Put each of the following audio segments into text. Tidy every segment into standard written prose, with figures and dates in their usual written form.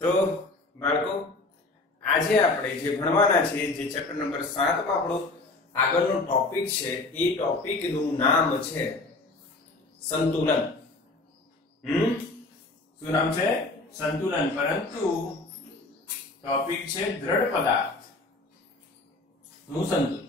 તો બાળકો આજે આપણે જે ભણવાના છે જે ચેપ્ટર નંબર 7 માં આપણો આગળનો ટોપિક છે એ ટોપિક નું નામ છે સંતુલન. શું નામ છે? સંતુલન. પરંતુ ટોપિક છે દ્રઢ પદાર્થ નું સંતુલન.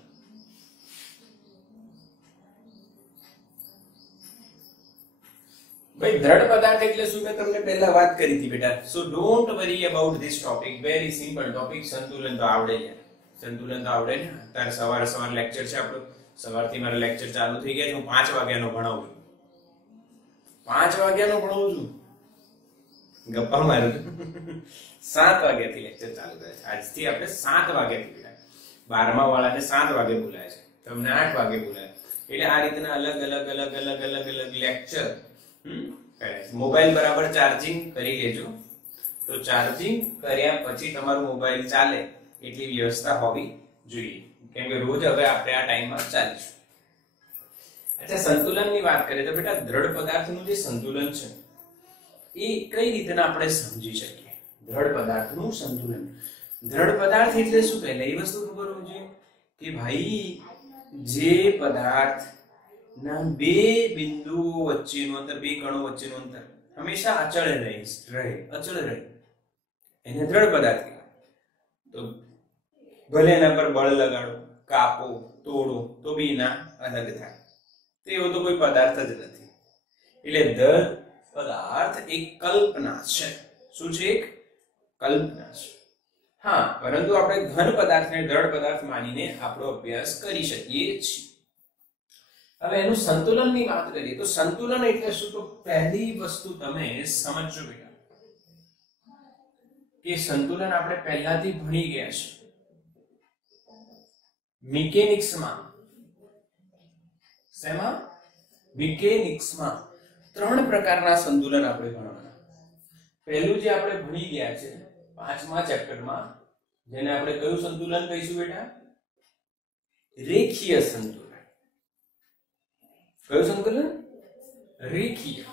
ભાઈ દ્રઢ પદાર્થ એટલે શું મેં તમને પહેલા વાત કરી હતી બેટા. સો don't worry about this topic. Very simple topic. સંતુલન તો આવડે છે. સંતુલન તો આવડે ને. અત્યારે સવાર લેક્ચર છે આપણો. સવારથી મારા લેક્ચર ચાલુ થઈ ગયા છે. હું 5 વાગ્યાનો ભણાવું છું. 5 વાગ્યાનો ભણાવું છું. ગપ્પા મારું 7 વાગ્યાથી લેક્ચર ચાલુ થાય છે. આજથી આપણે 7 વાગ્યાથી બેટા. 12મા વાળાને 7 વાગે બોલાય છે. તમને 8 વાગે બોલાય. એટલે આ રીતના અલગ લેક્ચર મોબાઈલ બરાબર ચાર્જિંગ કરી લેજો. તો ચાર્જિંગ કર્યા પછી તમારું મોબાઈલ ચાલે એટલી વ્યવસ્થા હોવી જોઈએ. કેમ કે રોજ હવે આપણે આ ટાઈમમાં ચાલીશું. અચ્છા, સંતુલનની વાત કરીએ તો બેટા દ્રઢ પદાર્થનું જે સંતુલન છે એ કઈ રીતના આપણે સમજી શકીએ? દ્રઢ પદાર્થનું સંતુલન. દ્રઢ પદાર્થ એટલે શું? પહેલા એ વસ્તુ ખબર હોવી જોઈએ કે ભાઈ જે પદાર્થ ના બે બિંદુઓ વચ્ચેનું અંતર, બે કણો વચ્ચેનું અંતર હંમેશા અચળ રહે એને દ્રઢ પદાર્થ કહેવાય. તો ભલે એના પર બળ લગાડો, કાપો, તોડો તો બી ના અલગ થાય. તો એવો તો કોઈ પદાર્થ જ નથી. એટલે દ્રઢ પદાર્થ એક કલ્પના છે. શું છે? એક કલ્પના છે. હા, પરંતુ આપણે ઘન પદાર્થને દ્રઢ પદાર્થ માનીને આપણો અભ્યાસ કરી શકીએ છીએ. હવે એનું સંતુલનની વાત કરીએ તો સંતુલન એટલે શું? તો પહેલી વસ્તુ તમે સમજજો બેટા કે સંતુલન આપણે પહેલાથી ભણી ગયા છે મિકેનિક્સમાં. શેમાં? મિકેનિક્સમાં 3 પ્રકારના સંતુલન આપણે ભણવાના. પહેલું જે આપણે ભણી ગયા છે 5મા ચેપ્ટરમાં, જેને આપણે કયું સંતુલન કહીશું બેટા? રેખીય સંતુલન. કયું સંતુલન? રેખીય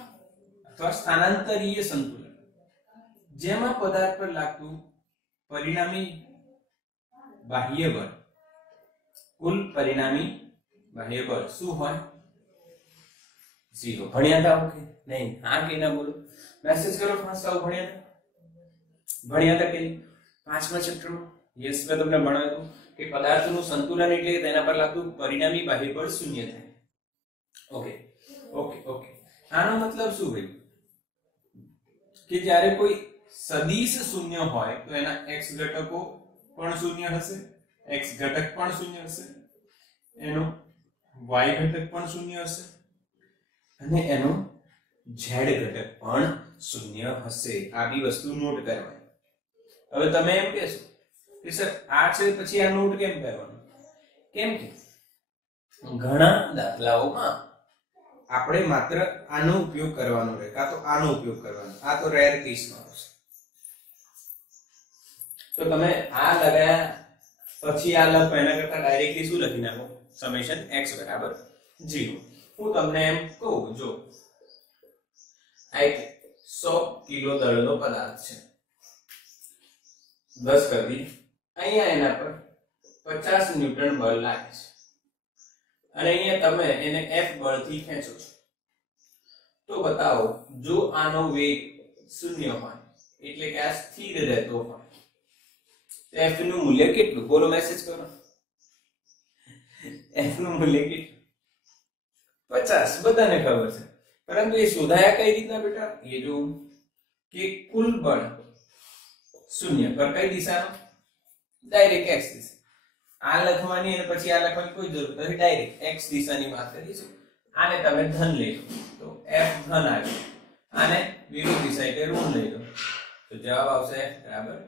અથવા સ્થાનાંતરીય સંતુલન. જેમાં પદાર્થ પર લાગતું પરિણામી બાહ્ય બળ, કુલ પરિણામી બાહ્ય બળ શું હોય? 0. ભણ્યા હતા? ઓકે. નહીં, હા કે ના બોલો? મેસેજ કરો ફાસ્ટ. આવું ભણ્યા હતા કે 5મા ચેપ્ટરમાં? યસ, મેં તમને ભણાવ્યું કે પદાર્થનું સંતુલન એટલે તેના પર લાગતું પરિણામી બાહ્ય બળ 0 થાય. ઓકે. આનો મતલબ શું ભાઈ? કે જ્યારે કોઈ સદિશ શૂન્ય હોય તો એના x ઘટકો પણ શૂન્ય હશે, x ઘટક પણ શૂન્ય હશે, એનો y ઘટક પણ શૂન્ય હશે અને એનો z ઘટક પણ શૂન્ય હશે. આ બી વસ્તુ નોટ કરવાની. હવે તમે એમ કહેશો કે સર આ છે પછી આ નોટ કેમ કરવાનું? કેમ કે ઘણા દાખલાઓમાં આપણે માત્ર આનો ઉપયોગ કરવાનો રહે, કાં તો આનો ઉપયોગ કરવાનો. આ તો રેર કેસમાં હશે. તો તમે આ લગાયા પછી આ લખો એના કરતા ડાયરેક્ટલી શું લખી નાખો? સમેશન x બરાબર 0. હું તમને એમ કહું, જો આ એક 100 કિલો દળનો પદાર્થ છે, 10 કરવી, અહીંયા એના પર 50 ન્યૂટન બળ લાગે છે અને અહીંયા તમે એને F બળથી ખેંચો છો. તો બતાવો, જો આનો વેગ 0 હોય એટલે કે આ સ્થિર રહેતો હોય તો F નું મૂલ્ય કેટલું? બોલો, મેસેજ કરો. F નું મૂલ્ય કેટલું? 50. બધાને ખબર છે. પરંતુ એ શોધાયા કઈ રીતના બેટા? એ જો કે કુલ બળ 0 પર કઈ દિશામાં? ડાયરેક્ટ x દિશા. આ લખવાની અને પછી આ લખવાની કોઈ જરૂર નથી. ડાયરેક્ટ x દિશાની વાત કરીશું. આને તમે ધન લઈ લો તો f ધન આવ્યો. આને વિરુદ્ધ દિશા એટલે ઋણ લઈ લો તો જવાબ આવશે f બરાબર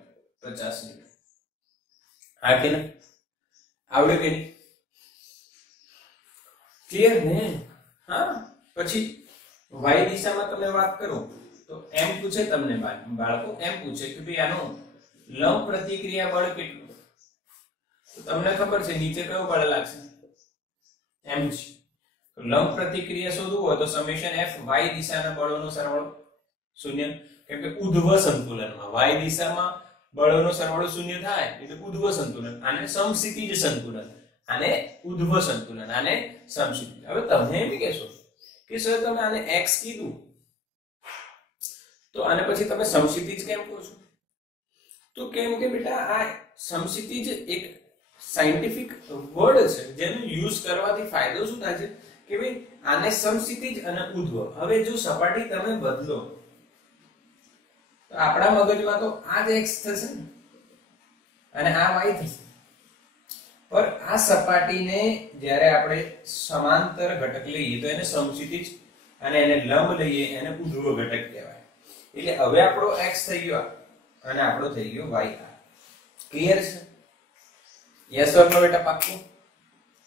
50 ન્યૂટન. હા કે ના? આવડે કે નહીં? ક્લિયર ને? હા. પછી y દિશામાં તમે વાત કરો તો એમ પૂછે તમને બાળકો, એમ પૂછે કે ભાઈ આનો લંબ પ્રતિક્રિયા બળ કેટલું? તો તમને ખબર છે નીચે કયો બળ લાગશે? m છે. તો લંબ પ્રતિક્રિયા શોધવું હોય તો સમેશન f y દિશાના બળોનો સરવાળો 0. કેમ કે ઉધ્વ સંતુલનમાં y દિશામાં બળોનો સરવાળો શૂન્ય થાય એટલે ઉધ્વ સંતુલન, આને સમક્ષિતિજ સંતુલન, આને ઉધ્વ સંતુલન, આને સમક્ષિતિજ. હવે તમે એમ કહેશો કે સર તમે આને x કીધું તો આને પછી તમે સમક્ષિતિજ કેમ કહો છો? તો કેમ કે બેટા આ સમક્ષિતિજ એક સાયન્ટિફિક વર્ડ છે જેનો યુઝ કરવાથી ફાયદો શું થાય છે કે ભાઈ આને સમક્ષિતિજ અને ઉધ્વ. હવે જો સપાટી તમે બદલો તો આપણા મગજમાં તો આ જ x થશે અને આ y થશે, પર આ સપાટીને જ્યારે આપણે સમાંતર ઘટક લઈએ તો એને સમક્ષિતિજ અને એને લંબ લઈએ એને ઉધ્વ ઘટક કહેવાય. એટલે હવે આપણો x થઈ ગયો અને આપણો થઈ ગયો y. ક્લિયર છે? યસ ઓર નો બેટા? પાક્કું?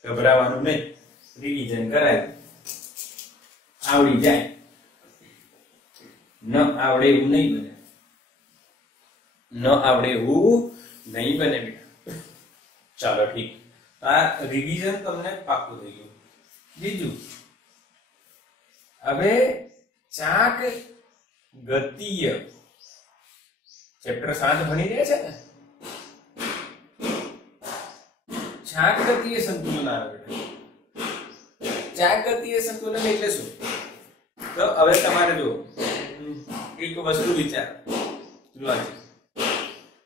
ગભરાવાનું નહીં, રિવિઝન કરાય, આવડી જાય. ન આવડે એવું નહીં બને, ન આવડે એવું નહીં બને બેટા. ચાલો ઠીક, આ રિવિઝન તમને પાક્કું થઈ ગયું. બીજું, હવે ચાક ગતિય ચેપ્ટર 7 ભણી રહ્યા છે ને? ચાક ગતિય સંતુલન આવે બેટા. ચાક ગતિય સંતુલન એટલે શું? તો હવે તમારે જો એક વસ્તુ વિચાર,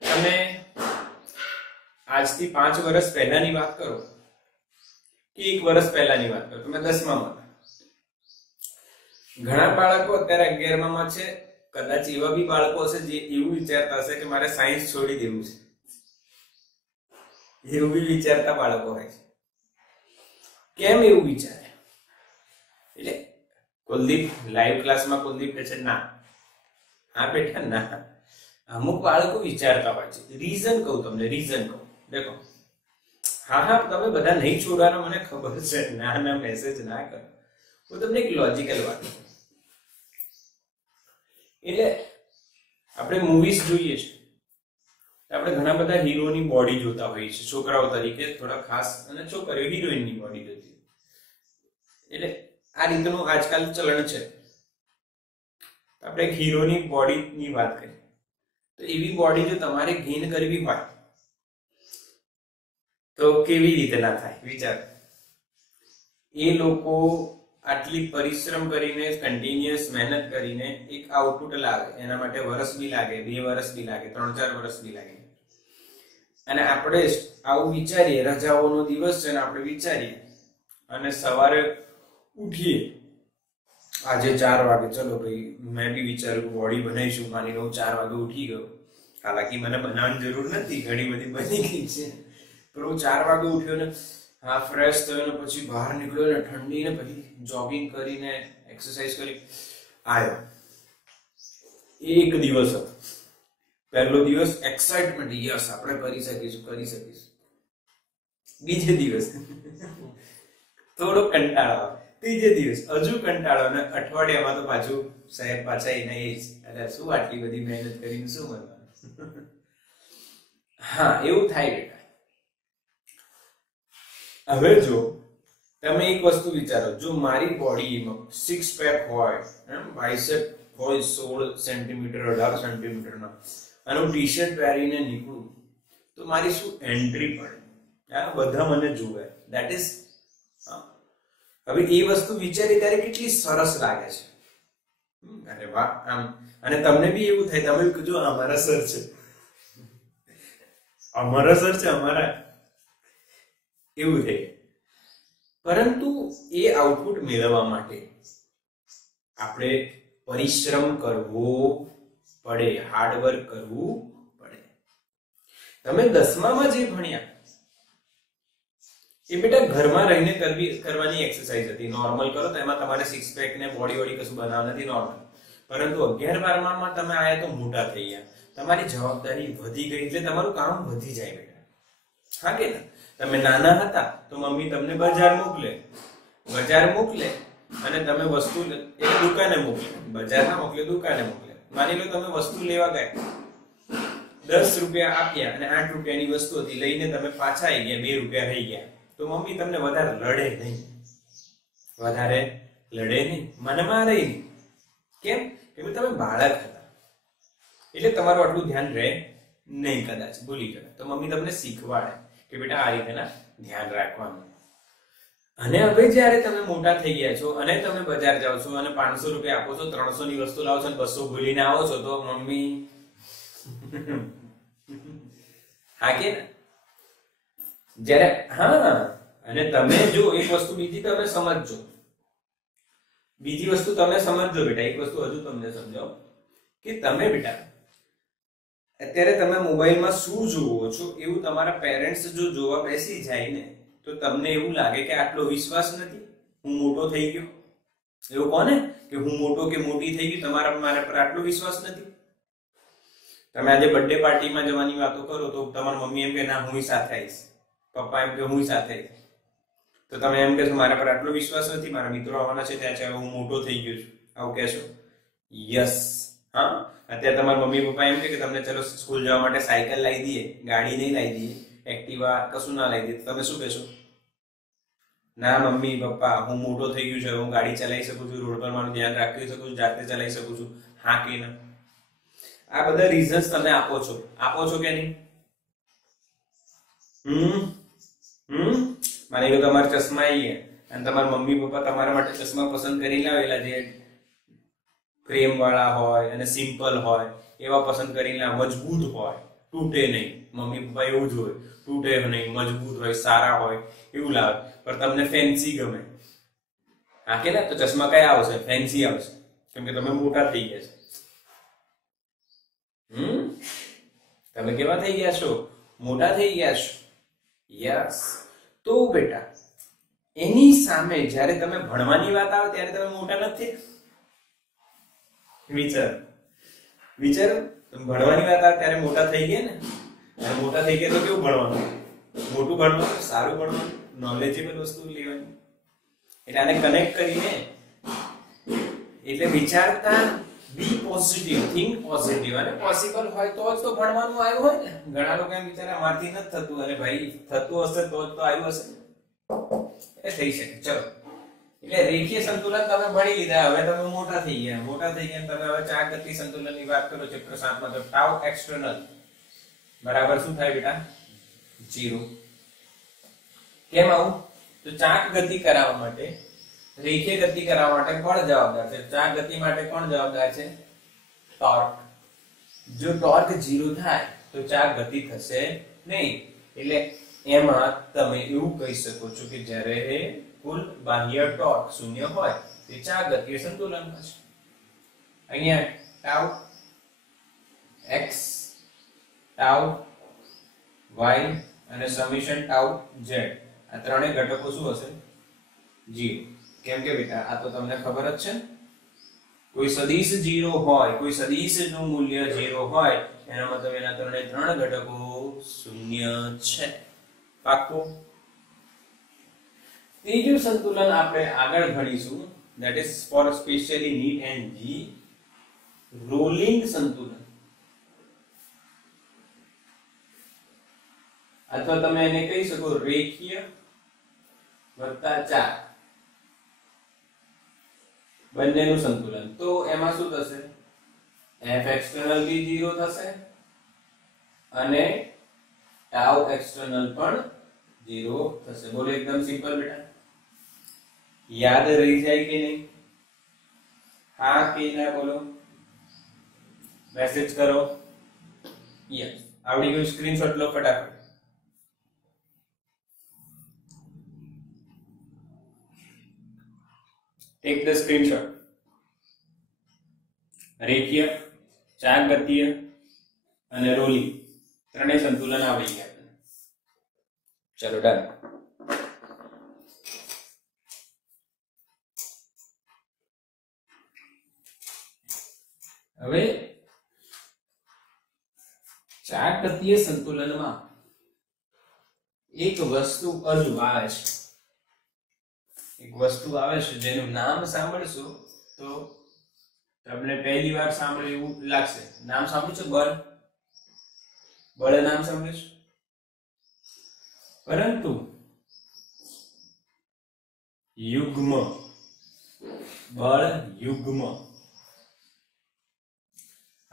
તમે આજથી 5 વર્ષ પહેલાની વાત કરો કે 1 વર્ષ પહેલાની વાત કરો, તમે 10માં હતા. ઘણા બાળકો અત્યારે 11માં છે, કદાચ એવા બી બાળકો હશે જે એવું વિચારતા હશે કે મારે સાયન્સ છોડી દેવું છે, એવું બી વિચારતા બાળકો હોય છે. કેમ એવું વિચારે? એટલે કુલદીપ લાઈવ ક્લાસમાં કુલદીપ કહે છે ના, હા બેટા ના, અમુક બાળકો વિચારતા હોય છે. રીઝન કહું તમને, રીઝન કહું. દેખો, હા તમે બધા નહીં છોડવાના મને ખબર છે, ના મેસેજ ના કરો. હું તમને એક લોજિકલ વાત કહું. એટલે આપણે મૂવીઝ જોઈએ છે, આપણે ઘણા બધા હીરોની બોડી જોતા હોઈએ છીએ છોકરાઓ તરીકે, થોડા ખાસ, અને છોકરીઓ હિરોઈનની બોડી જોતી. એટલે આ રીતનું આજકાલ ચલણ છે. આપણે એક હીરોની બોડીની વાત કરીએ તો એવી બોડી જો તમારે ગેઇન કરવી હોય તો કેવી રીતે ના થાય વિચાર. એ લોકો આટલી પરિશ્રમ કરીને, કન્ટિન્યુઅસ મહેનત કરીને એક આઉટપુટ લાવે, એના માટે વર્ષ બી લાગે, 2 વર્ષ બી લાગે, 3-4 વર્ષ બી લાગે. અને આપણે આવું વિચારીએ, રજાઓનો દિવસ છે ને આપણે વિચારીએ અને સવારે ઉઠીએ, આજે 4 વાગે, ચલો ભાઈ મેં બી વિચાર્યું બોડી બનાવીશું, માની લો 4 વાગે ઉઠી ગયો. હાલાકી મને બનાવવાની જરૂર નથી, ઘણી બધી બની ગઈ છે, પણ હું 4 વાગે ઉઠ્યો ને હા ફ્રેશ થયો ને પછી બહાર નીકળ્યો ને ઠંડી ને પછી જોગિંગ કરીને એક્સરસાઇઝ કરી આવ્યો. એક દિવસ હતો, પહેલો દિવસ એક્સાઇટમેન્ટ, યસ આપણે કરી શકીશું. બીજે દિવસ થોડો કંટાળો, ત્રીજે દિવસ હજુ કંટાળો, ને અઠવાડિયામાં તો પાછું સાહેબ પાછા એને એ જ, એટલે શું આટલી બધી મહેનત કરીને શું મળવાનું? હા એવું થાય બેટા. હવે જો તમે એક વસ્તુ વિચારો, જો મારી બોડીમાં 6 પેક હોય, બાયસેપ હોય 16 સેન્ટીમીટર 18 સેન્ટીમીટરના, અને હું ટી-શર્ટ પહેરીને નીકળું તો મારી શું એન્ટ્રી પડે? બધા મને જુએ. ધેટ ઇઝ, હવે એ વસ્તુ વિચારી ત્યારે કેટલી સરસ લાગે છે. અરે વાહ, આમ. અને તમને બી એવું થાય, તમે કીધું અમારા સર છે, અમારા એવું થાય. પરંતુ એ આઉટપુટ મેળવવા માટે આપણે પરિશ્રમ કરવો પડે, હાર્ડવર્ક કરવું પડે. તમે 10માં જે ભણ્યા એ બેટા ઘરમાં રહીને કરવાની એક્સરસાઇઝ હતી. નોર્મલ કરો તો એમાં તમારે 6 પેક ને બોડી વોડી કશું બનાવવા નથી, નોર્મલ. પરંતુ 11-12માં તમે આયા તો મોટા થઈ ગયા, તમારી જવાબદારી વધી ગઈ, એટલે તમારું કામ વધી જાય બેટા. હા કે ના? તમે નાના હતા તો મમ્મી તમને બજાર મોકલે અને તમે વસ્તુ એક દુકાને મોકલે, બજાર ના મોકલે, દુકાને મોકલે. માની લો તમે વસ્તુ લેવા ગયા, 10 રૂપિયા આપ્યા અને 8 રૂપિયાની વસ્તુ હતી, લઈને તમે પાછા આવી ગયા, 2 રૂપિયા રહી ગયા, તો મમ્મી તમને વધારે લડે નહીં, મને મારે નહીં. કેમ? કે તમે બાળક હતા, એટલે તમારું આટલું ધ્યાન રહે નહીં, કદાચ ભૂલી ગયો તો મમ્મી તમને શીખવાડે કે બેટા આ રીતના ધ્યાન રાખવાનું. અને હવે જ્યારે તમે મોટા થઈ ગયા છો અને તમે બજાર જાઓ છો અને 500 રૂપિયા આપો છો, 300 ની વસ્તુ લાવો છો અને 200 ભૂલીને આવો છો, તો મમ્મી હા કે જ્યારે હા. અને તમે જો એક વસ્તુ બીજી તમે સમજજો, બીજી વસ્તુ તમે સમજજો બેટા, એક વસ્તુ હજુ તમને સમજાવો કે તમે બેટા અત્યારે તમે મોબાઈલમાં શું જોવો છો એવું તમારા પેરેન્ટ્સ જો જોવા બેસી જાય ને તો તમને એવું લાગે કે આટલો વિશ્વાસ નથી, હું મોટો થઈ ગયો. એવું કોને કે હું મોટો કે મોટી થઈ ગઈ, તમારા મારા પર આટલો વિશ્વાસ નથી. તમે આજે બર્થડે પાર્ટીમાં જવાની વાતો કરો તો તમારી મમ્મી એમ કે ના હું સાથે આવીશ, પપ્પા એમ કે હું સાથે આવીશ, તો તમે એમ કહેશો મારા પર આટલો વિશ્વાસ નથી, મારા મિત્રો આવવાના છે ત્યાં છે, હું મોટો થઈ ગયો છું, આવું કહેશો. યસ. હા, અત્યારે તમારા મમ્મી પપ્પા એમ કે તમને ચલો સ્કૂલ જવા માટે સાયકલ લાવી દઈએ, ગાડી નહીં લાવી દઈએ, એક્ટિવા કશું ના લાવી દઈએ, તમે શું કહેશો? ના મમ્મી પપ્પા હું મોટો થઈ ગયું છે, હું ગાડી ચલાવી શકું છું, રોડ પર મારું ધ્યાન રાખી શકું છું, જાતે ચલાવી શકું છું. હા કે ના? આ બધા રીઝન્સ તમે આપો છો કે નહીં? માની લો તમારા ચશ્મા આવી ગયા અને તમારા મમ્મી પપ્પા તમારા માટે ચશ્મા પસંદ કરી લાવેલા, જે ફ્રેમ વાળા હોય અને સિમ્પલ હોય એવા પસંદ કરીને, મજબૂત હોય, તૂટે નહીં. મમ્મી પપ્પા એવું જ હોય, તૂટે નહીં, મજબૂત હોય, સારા હોય એવું લાવે. પણ તમને ફેન્સી ગમે, હા કે ના? તો ચશ્મા કયા આવશે? ફેન્સી આવશે, કેમ કે તમે મોટા થઈ ગયા છો. તમે કેવા થઈ ગયા છો? મોટા થઈ ગયા છો. યસ. તો બેટા એની સામે જ્યારે તમે ભણવાની વાત આવે ત્યારે તમે મોટા નથી. વિચારો ભણવાની વાત આવે ત્યારે મોટા થઈ ગયા ને, અને મોટા થઈ ગયા તો કેવું ભણવાનું? મોટું ભણવાનું, સારું ભણવાનું, નોલેજેબલ વસ્તુ લેવાની. એટલે આને કનેક્ટ કરીને એટલે વિચારતા બી પોઝિટિવ, થિંક પોઝિટિવ, અને પોસિબલ હોય તો જ તો ભણવાનું આવ્યું હોય ને. ઘણા લોકો એમ વિચારે અમારથી નથી થતું, અને ભાઈ થતું હશે તો જ તો આવ્યું હશે, એ થઈ શકે. ચલો, એટલે રેખીય સંતુલન તમે ભણી લીધા, હવે તમે મોટા થઈ ગયા, તમે હવે ચાર ગતિ સંતુલનની વાત કરો ચેપ્ટર 7 માં. તો ટાઉ એક્સટર્નલ બરાબર શું થાય બેટા? 0. કેમ આવું? તો ચાક ગતિ કરાવવા માટે, રેખીય ગતિ કરાવવા માટે કોણ જવાબદાર છે? ચાક ગતિ માટે કોણ જવાબદાર છે? ટોર્ક. જો ટોર્ક 0 થાય તો ચાક ગતિ થશે નહીં. એટલે એમાં તમે એવું કહી શકો છો કે જ્યારે કુલ બાહ્ય ટોર્ક 0 હોય તે ચાક ગતિય સંતુલનમાં છે. અહીંયા ટાઉ x, ટાઉ y અને સમેશન ટાઉ z, આ ત્રણેય ઘટકો શું હશે? 0. કેમ કે બેટા આ તો તમને ખબર જ છે, કોઈ સદિશ 0 હોય, કોઈ સદિશનું મૂલ્ય 0 હોય એનો મતલબ એના ત્રણ ઘટકો 0 છે. પાક્કું? ત્રીજું સંતુલન આપણે આગળ ભણીશું, that is for specially NEET and JEE, rolling સંતુલન. અથવા તમે એને કહી શકો રેખીય વત્તા ચાક બંનેનું સંતુલન. તો એમાં શું થશે? f external બી 0 થશે અને tau external પણ 0 થશે. બોલો એકદમ સિમ્પલ બેટા, યાદ રહી જાય કે નહીં? હા કે ના? બોલો, મેસેજ કરો. યસ, આવડી ગયું? સ્ક્રીનશોટ લો ફટાફટ. Take the screenshot. રેખીય, ચાક ગતિય અને રોલિંગ ત્રણેય સંતુલન આવડી ગયા. ચલો ડન. હવે ચાક ગતિય સંતુલનમાં એક વસ્તુ હજુ આવે છે, જેનું નામ સાંભળશો તો તમને પહેલી વાર સાંભળ્યું એવું લાગશે. નામ સાંભળ્યું છે? બળ. બળ નામ સાંભળ્યું છે? પરંતુ યુગ્મ, બળ યુગ્મ,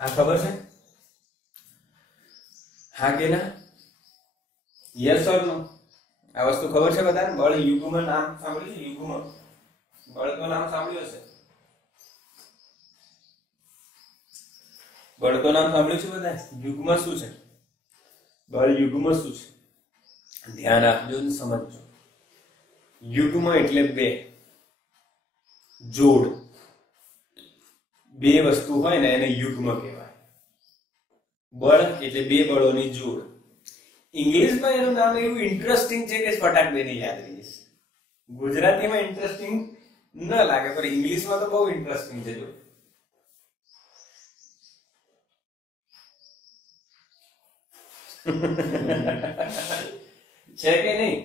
આ ખબર છે? હા કે ના? યસ ઓર નો? આ વસ્તુ ખબર છે બધાને? બળ યુગ્મ નામ સાંભળ્યું છે? યુગ્મ બળ તો નામ સાંભળ્યું હશે. બળ તો નામ સાંભળ્યું છે બધા? યુગ્મ શું છે? બળ યુગ્મ શું છે? ધ્યાન આપજો ને સમજજો. યુગ્મ એટલે બે જોડ. બે વસ્તુ હોય ને એને યુગ્મ કહેવાય. બળ એટલે બે બળોની જોડ. ઇંગ્લિશમાં એનું નામ એવું ઇન્ટરેસ્ટિંગ છે કે ફટાક દેને યાદ રહી જશે. ગુજરાતીમાં ઇન્ટરેસ્ટિંગ ન લાગે પણ ઇંગ્લિશમાં તો બહુ ઇન્ટરેસ્ટિંગ છે. જો છે કે નહીં?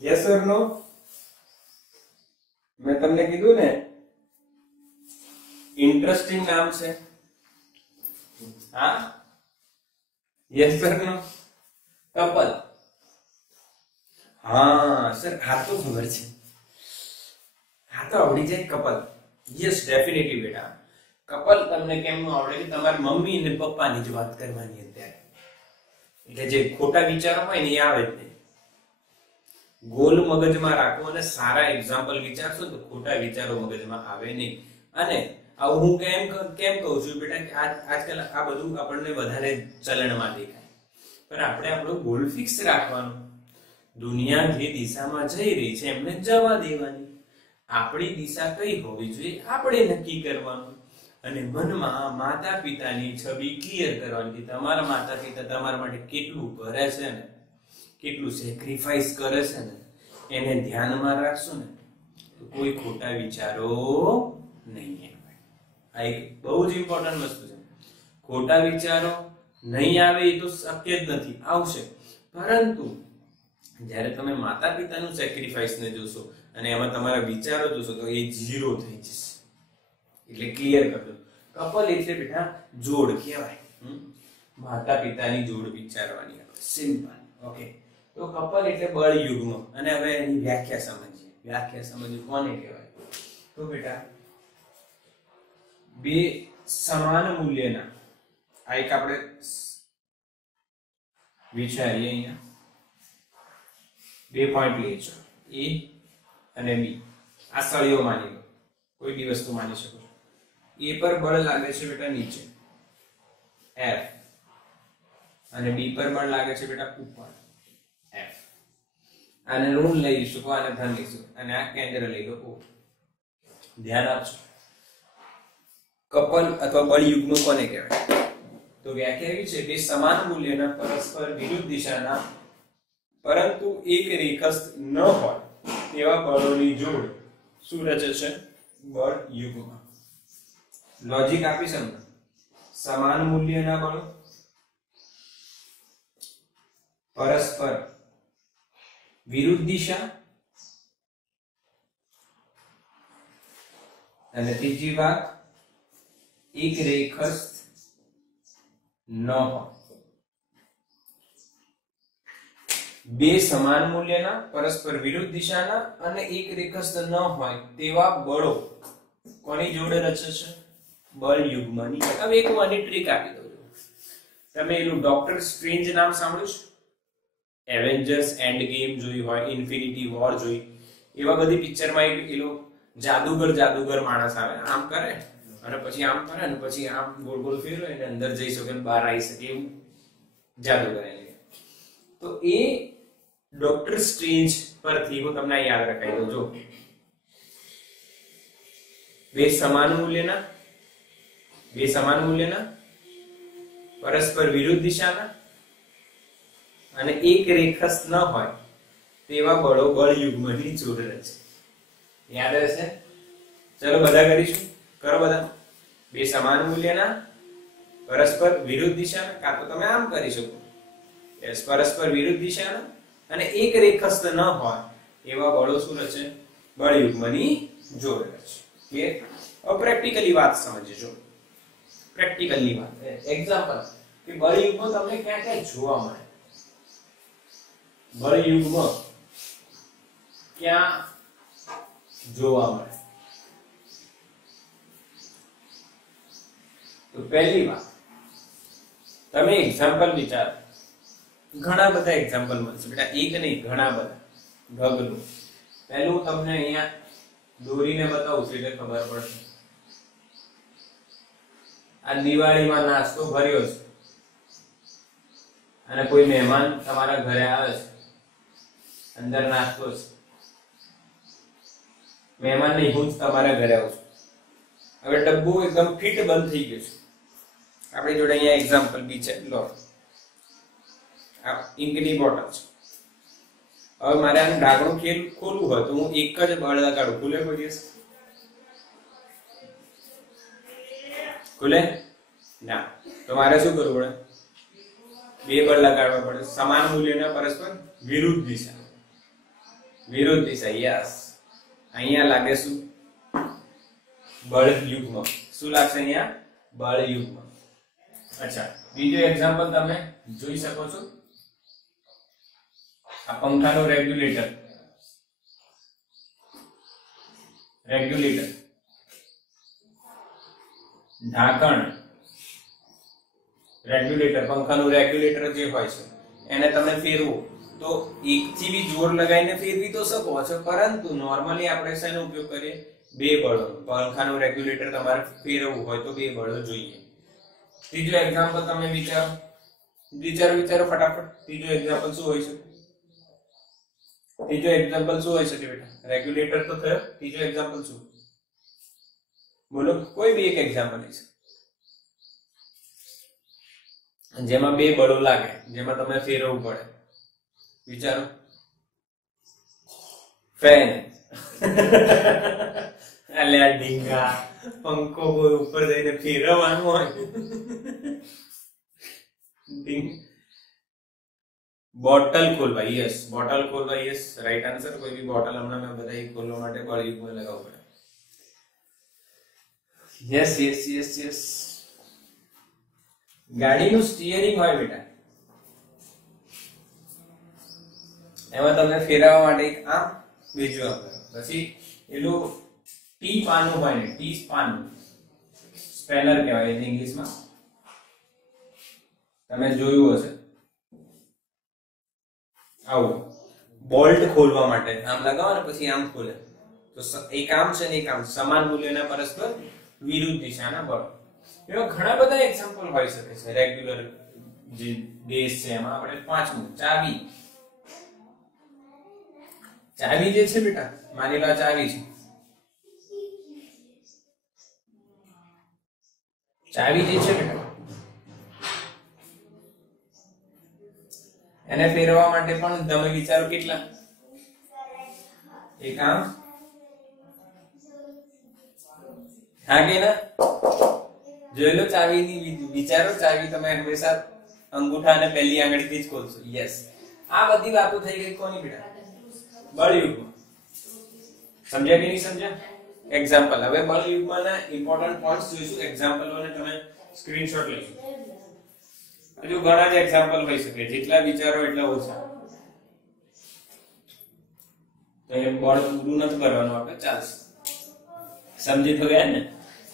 યસ ઓર નો? મેં તમને કીધું ને ઇન્ટરેસ્ટિંગ નામ છે. હા, યસ સર નો? કપલ. હા સર, આ તો ખબર છે, આ તો આવડી જાય. કપલ, યસ ડેફિનેટલી બેટા. કપલ તમને કેમ ન આવડે કે તમારી મમ્મી અને પપ્પાની જ વાત કરવાની અત્યારે, એટલે જે ખોટા વિચારો હોય ને એ આવે જ નહીં. ગોલ મગજમાં રાખો અને સારા એક્ઝામ્પલ વિચારશો તો ખોટા વિચારો મગજમાં આવે નહીં. અને આવું હું કેમ કહું છું બેટા કે આજકાલ આ બધું આપણને વધારે ચલણમાં દેખાય, પણ આપણે આપણો ગોલ ફિક્સ રાખવાનો. દુનિયા જે દિશામાં જઈ રહી છે એમને જવા દેવાની. આપણી દિશા કઈ હોવી જોઈએ આપણે નક્કી કરવાનું. અને મનમાં માતા પિતાની છબી ક્લિયર કરવાની કે તમારા માતા પિતા તમારા માટે કેટલું કરે છે ને, કેટલું સેક્રિફાઈસ કરે છે ને, એને ધ્યાનમાં રાખશો ને તો કોઈ ખોટા વિચારો નહીં આવે. આ એક બહુ જ ઇમ્પોર્ટન્ટ વસ્તુ છે. ખોટા વિચારો નહીં આવે એ તો શક્ય જ નથી, આવશે. પરંતુ જ્યારે તમે માતા પિતાનું સેક્રિફાઈસ ને જોશો અને એમાં તમારા વિચારો જોશો તો એ ઝીરો થઈ જશે. એટલે ક્લિયર કરજો. કપલ એટલે બેટા જોડ કહેવાય. માતા પિતાની જોડ વિચારવાની, સિમ્પલ. ઓકે, તો કપલ એટલે બળ યુગ્મ. અને હવે એની વ્યાખ્યા સમજીએ. વ્યાખ્યા સમજીએ કોને કહેવાય? તો બેટા બે સમાન મૂલ્યના, આ એક આપણે વિચારીએ અહીંયા. બે પોઈન્ટ લઈએ છો, એ અને બી. આ સળિયો માની લો, કોઈ બી વસ્તુ માની શકો. એ પર બળ લાગે છે બેટા નીચે F, અને બી પર બળ લાગે છે બેટા ઉપર F. આને ઋણ લઈ શકો, આને ધન લઈશું, અને આ કેન્દ્ર લઈ લો O. ધ્યાન આપજો. કપલ અથવા બળ યુગ્મ કોને કહેવાય? તો વ્યાખ્યા એવી છે કે સમાન મૂલ્યના પરસ્પર વિરુદ્ધ દિશાના પરંતુ એક રેખસ્થ ન હોય તેવા બળોની જોડ શું રચે છે? બળ યુગ્મ. લોજિક આપી સમજો. સમાન મૂલ્યના બળો પરસ્પર વિરુદ્ધ દિશા, અને ત્રીજી વાત એક રેખસ્થ ન હોય. બે સમાન મૂલ્યના પરસ્પર વિરુદ્ધ દિશાના અને એક રેખસ્થ ન હોય તેવા બળો કોની જોડે રચે છે? બળ યુગ્મની. હવે એક વાની ટ્રીક આપી દઉં. તમે એનું ડોક્ટર સ્ટ્રેન્જ નામ સાંભળ્યું છે? એવેન્જર્સ એન્ડ ગેમ જોઈ હોય, ઇન્ફિનિટી વોર જોઈ, એવા બધી પિક્ચરમાં એલો જાદુગર માણસ આવે, આમ કરે અને પછી આમ કરે અને પછી આમ ગોળ ગોળ ફેરવે અને અંદર જઈ શકે, બહાર આવી શકે, એવું જાદુગર. તો એ ડોક્ટર સ્ટ્રેન્જ પરથી હું તમને યાદ રખાઈ દઉં. જો બે સમાન મૂલ્યના પરસ્પર વિરુદ્ધ દિશાના અને એક રેખસ્થ ન હોય તેવા બળો બળ યુગ્મની જોડ રચે. યાદ રહેશે? ચલો બધા કરીશું. કરો બધા. બે સમાન મૂલ્યના પરસ્પર વિરુદ્ધ દિશાના, કાં તો તમે આમ કરી શકો, પરસ્પર વિરુદ્ધ દિશાના અને એક રેખસ્થ ન હોય એવા બળો શું રચે? બળ યુગ્મની જોડ રચે. ક્લિયર? હવે પ્રેક્ટિકલી વાત સમજીજો. પ્રેક્ટિકલી વાત, એક્ઝામ્પલ કે બળ યુગ્મ તમને ક્યાં ક્યાં જોવા મળે? બળ યુગ્મ ક્યાં જોવા મળે? તો પહેલી વાત, તમે એક્ઝામ્પલ વિચારો, ઘણા બધા એક્ઝામ્પલ મળશે બેટા, એક નહીં ઘણા બધા. ઢગલું. પહેલું તમને અહીંયા દોરીને બતાવું છું એટલે ખબર પડશે. આ દિવાળીમાં નાસ્તો ભર્યો છે અને કોઈ મહેમાન તમારા ઘરે આવે છે, અંદર નાસ્તો છે. મહેમાન નહીં, હું જ તમારા ઘરે આવું છું. હવે ડબ્બુ એકદમ ફિટ બંધ થઈ ગયું છે. આપણી જોડે અહીંયા એક્ઝામ્પલ બી છે. લો, આ ઇંકની બોટલ છે. હવે મારે આનું ઢાંકણું ખોલવું હોય તો હું એક જ બળ લગાડું, ખુલે કોઈ દિવસ? ખુલે ના. તો મારે શું કરવું પડે? બે બળ લગાડવા પડે, સમાન મૂલ્યના પરસ્પર વિરુદ્ધ દિશા. વિરુદ્ધ દિશા, યસ. અહીંયા લાગે શું? બળ યુગ્મ. શું લાગશે અહીંયા? બળ યુગ્મ. અચ્છા, બીજો એક્ઝામ્પલ તમે જોઈ શકો છો. આ પંખાનું રેગ્યુલેટર. રેગ્યુલેટર, ઢાંકણ. રેગ્યુલેટર, પંખાનું રેગ્યુલેટર જે હોય છે એને તમે ફેરવો તો એકથી બી જોર લગાવીને ફેરવી તો શકો છો, પરંતુ નોર્મલી આપણે શેનો ઉપયોગ કરીએ? બે બળો. પંખાનું રેગ્યુલેટર તમારે ફેરવવું હોય તો બે બળો જોઈએ. ત્રીજો એક્ઝામ્પલ તમે વિચારો. વિચારો ફટાફટ. ત્રીજો એક્ઝામ્પલ શું હોઈ શકે? ત્રીજો એક્ઝામ્પલ શું હોઈ શકે બેટા? રેગ્યુલેટર તો થયો, ત્રીજો એક્ઝામ્પલ શું? બોલો, કોઈ બી એક એક્ઝામ્પલ લઈ શકો જેમાં બે બળો લાગે, જેમાં તમે ફેરવવું પડે. વિચારો. ફેન. અલ્યા ડીંગા, પંખો કોઈ ઉપર જઈને ફેરવવાનું હોય. બોટલ ખોલવા, યસ. બોટલ ખોલવા, યસ, રાઈટ આન્સર. કોઈ બી બોટલ હમણાં મેં બધા ખોલવા માટે બળયુગ્મ લગાવવું પડે. Yes yes yes yes. ગાડીનું સ્ટીયરિંગ હોય બેટા, એમાં તમને ફેરવવા માટે એક આમ, બીજું આમ, પછી એલું ટી પાનું હોય ને, ટી પાનું, સ્પેનર કહેવાય એને ઇંગ્લિશમાં. તમે જોયું હશે. આવું બોલ્ટ ખોલવા માટે આમ લગાવો ને પછી આમ ખોલે. તો એક આમ છે ને એક આમ, સમાન મૂલ્યના પરસ્પર વિરુદ્ધ દિશાના બળ. એવા ઘણા બધા એક્ઝામ્પલ હોઈ શકે છે. રેગ્યુલર જે બેઝ છે એમાં આપણે પાંચમું, ચાવી. ચાવી જે છે બેટા, માની લો ચાવી છે. ચાવી જે છે બેટા, એને ફેરવવા માટે પણ તમે વિચારો કેટલા? એક આમ, હા કે ના? જોઈ લો ચાવીની. વિચારો, ચાવી તમે હંમેશા અંગૂઠા અને પહેલી આંગળીથી જ ખોલશો. યસ. આ બધી વાતો થઈ ગઈ કોની બેટા? બળયુગ્મ. સમજ્યા કે નહીં સમજ્યા? એક્ઝામ્પલ. હવે બળયુગ્મના ઇમ્પોર્ટન્ટ પોઈન્ટ્સ જોઈશું. એક્ઝામ્પલોને તમે સ્ક્રીનશોટ લેજો. હજુ ઘણા જ એક્ઝામ્પલ હોઈ શકે, જેટલા વિચારો એટલા ઓછા. તો એ બળ પૂરું નથી કરવાનું આપણે, ચાલશે. સમજી તો ગયા ને?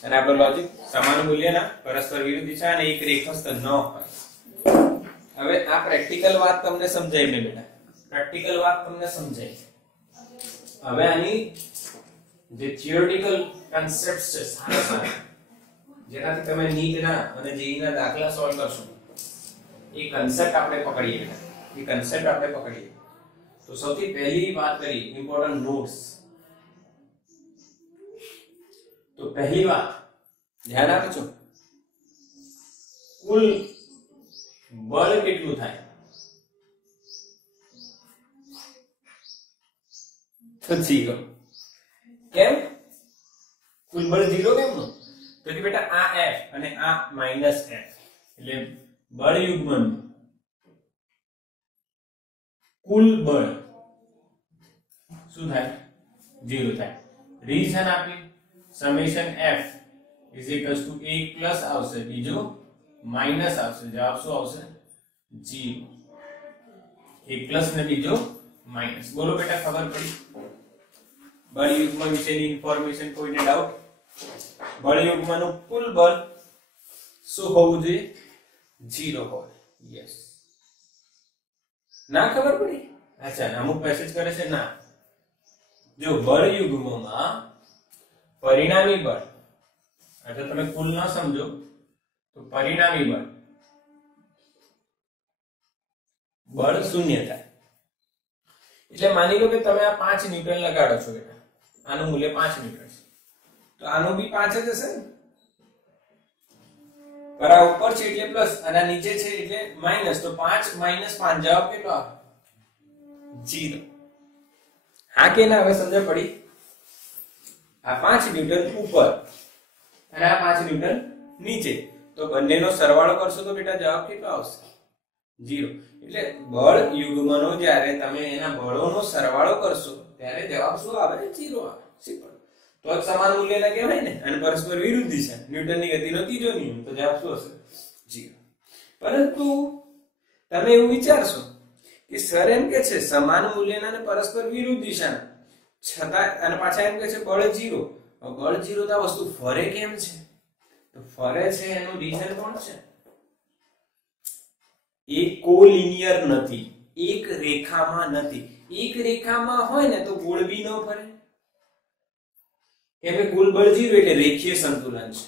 અને આપણો લોજિક સમાન મૂલ્યના પરસ્પર વિરુદ્ધ દિશા અને એક રેખસ્થ ન હોય. હવે આ પ્રેક્ટિકલ વાત તમને સમજાય ને બેટા? પ્રેક્ટિકલ વાત તમને સમજાય. હવે આની જે થિયોરેટિકલ કન્સેપ્ટ્સ છે સારા સારા, જેનાથી તમે નીટના અને જેઈના દાખલા સોલ્વ કરશો, એ કન્સેપ્ટ આપણે પકડીએ. એ કન્સેપ્ટ આપણે પકડીએ તો સૌથી પહેલી વાત કરી ઇમ્પોર્ટન્ટ નોટ્સ. તો પહેલી વાત ધ્યાન આપજો, કુલ બળ કેટલું થાય? તો 0. કેમ? કુલ બળ 0 કેમ નું? તો કે બેટા આ F અને આ -F એટલે બળ યુગ્મનું કુલ બળ શું થાય? 0 થાય. રીઝન આપી સમેશન F = 1 પ્લસ આવશે, બીજો માઈનસ આવશે. જવાબ શું આવશે? 0. 1 પ્લસ ને બીજો માઈનસ. બોલો બેટા, ખબર પડી? બળ યુગ્મ વિશેની ઇન્ફોર્મેશન કોઈને ડાઉટ? બળ યુગ્મનું કુલ બળ શું હોવું જોઈએ? 0 હોય. યસ, ના ખબર પડી? અચ્છા, અમુક મેસેજ કરે છે ના. જો બળ યુગ્મમાં પરિણામી બળ, એટલે તમે કુલ ન સમજો તો પરિણામી બળ 0 થાય. એટલે માની લો કે તમે આ 5 ન્યૂટન લગાડો છો બેટા, આનું મૂલ્ય 5 ન્યૂટન છે, તો આનું બી 5 જ હશે ને? પર આ ઉપર છે એટલે પ્લસ અને આ નીચે છે એટલે માઈનસ, તો 5 - 5 જવાબ કેટલો આવે? 0. હા કે ના? હવે સમજ પડી? આ 5 ન્યૂટન ઉપર અને આ 5 ન્યૂટન નીચે, તો બંનેનો સરવાળો કરશો તો બેટા જવાબ કેટલો આવશે? 0. એટલે બળ યુગ્મનો જ્યારે તમે એના બળોનો સરવાળો કરશો ત્યારે જવાબ શું આવે? 0 આવે. સિમ્પલ. તો જ સમાન મૂલ્યના કહેવાય ને, અને પરસ્પર વિરુદ્ધ દિશા, ન્યૂટનની ગતિનો ત્રીજો નિયમ, તો જવાબ શું હશે? 0. પરંતુ તમે એવું વિચારશો કે સર એમ કે છે સમાન મૂલ્યના અને પરસ્પર વિરુદ્ધ દિશાના, છતાં અને પાછા એમ કે છે બળ 0. બળ 0 તો આ વસ્તુ ફરે કેમ છે? તો ફરે છે એનું રીઝન કોણ છે? એ કોલિનિયર નથી, એક રેખામાં નથી. એક રેખામાં હોય ને તો ગોળ બી ન ફરે. કેમ કે કુલ બળ 0 એટલે રેખીય સંતુલન છે.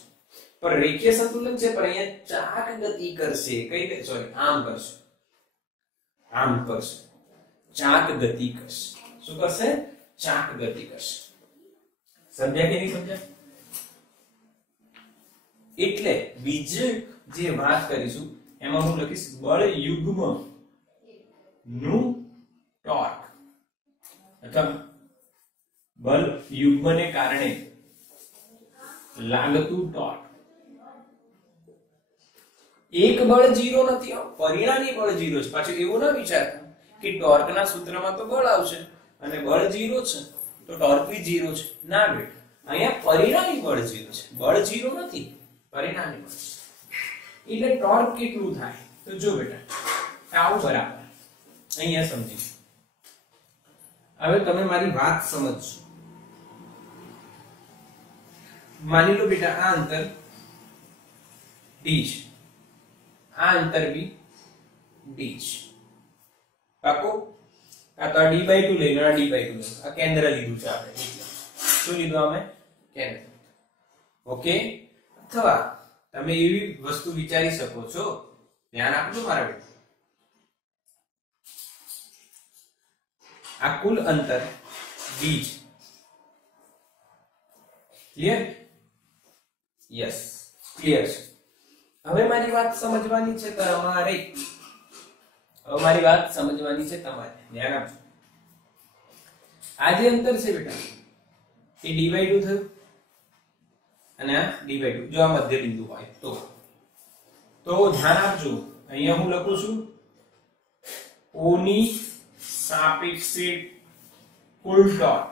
પણ રેખીય સંતુલન છે પણ અહીંયા ચાક ગતિ કરશે. કઈ રીતે? સોરી, આમ કરશે, આમ કરશે, ચાક ગતિ કરશે. શું કરશે? ચાક ગતિ કરશે. સમજ્યા કે નહીં સમજ્યા? એટલે બીજી જે વાત કરીશું એમાં હું લખીશ બળ યુગ્મ નું ટોર્ક, અથવા બળ યુગ્મને કારણે લાગતું ટોર્ક. એક બળ 0 નથી, પરિણામી બળ 0 છે. પાછું એવું ના વિચારતા કે ટોર્કના સૂત્રમાં તો બળ આવશે અને બળ 0 છે તો ટોર્ક બી 0 છે. ના બેટા, અહીંયા પરિણામી બળ 0 છે, બળ 0 નથી, પરિણામી બળ છે. એટલે ટોર્ક કેટલું થાય? તો જો બેટા, ટાઉ બરાબર, અહીંયા સમજીશું. હવે તમે મારી વાત સમજજો. માની લો બેટા આ અંતર d છે, આ અંતર બી d છે. પાકો? આ તો d/2 લઈને આ d/2 લઈને આ કેન્દ્ર લીધું છે આપણે. શું લીધું અમે? કેન્દ્ર. ઓકે? અથવા તમે એવી વસ્તુ વિચારી શકો છો, ધ્યાન આપજો મારા બેટા. આ કુલ અંતર d છે. ક્લિયર? યસ, ક્લિયર છે. હવે મારી વાત સમજવાની છે તમારે. હવે મારી વાત સમજવાની છે તમારે. ધ્યાન આપજો. આ જે અંતર છે બેટા એ d/2 થયું અને આ d/2. જો આ મધ્ય બિંદુ હોય તો ધ્યાન આપજો. અહીંયા હું લખું છું O ની સાપેક્ષે કુલ ટોર્ક.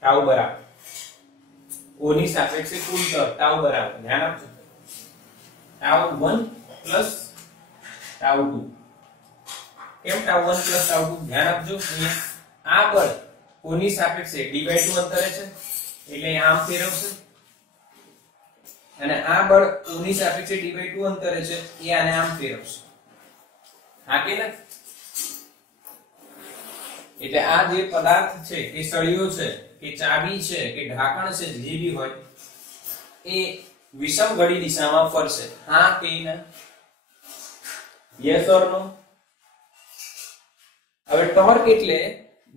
ટાઉ બરાબર O ની સાપેક્ષે કુલ ટોર્ક, ટાઉ બરાબર. ધ્યાન આપજો. Tau 1 plus tau 2. કેમ ટાઉ 1 પ્લસ ટાઉ 2? ધ્યાન આપજો. આ બળ O ની સાપેક્ષે d/2 અંતરે છે એટલે આમ ફેરવશે, અને આ બળ O ની સાપેક્ષે d/2 અંતરે છે એ આને આમ ફેરવશે. હા કે ના? એટલે આ જે પદાર્થ છે કે સળિયો છે કે ચાબી છે કે ઢાંકણ છે, જે બી હોય એ વિષમ ઘડી દિશામાં ફરશે. હા કે ના? યસ ઓર નો? હવે ટોર્ક એટલે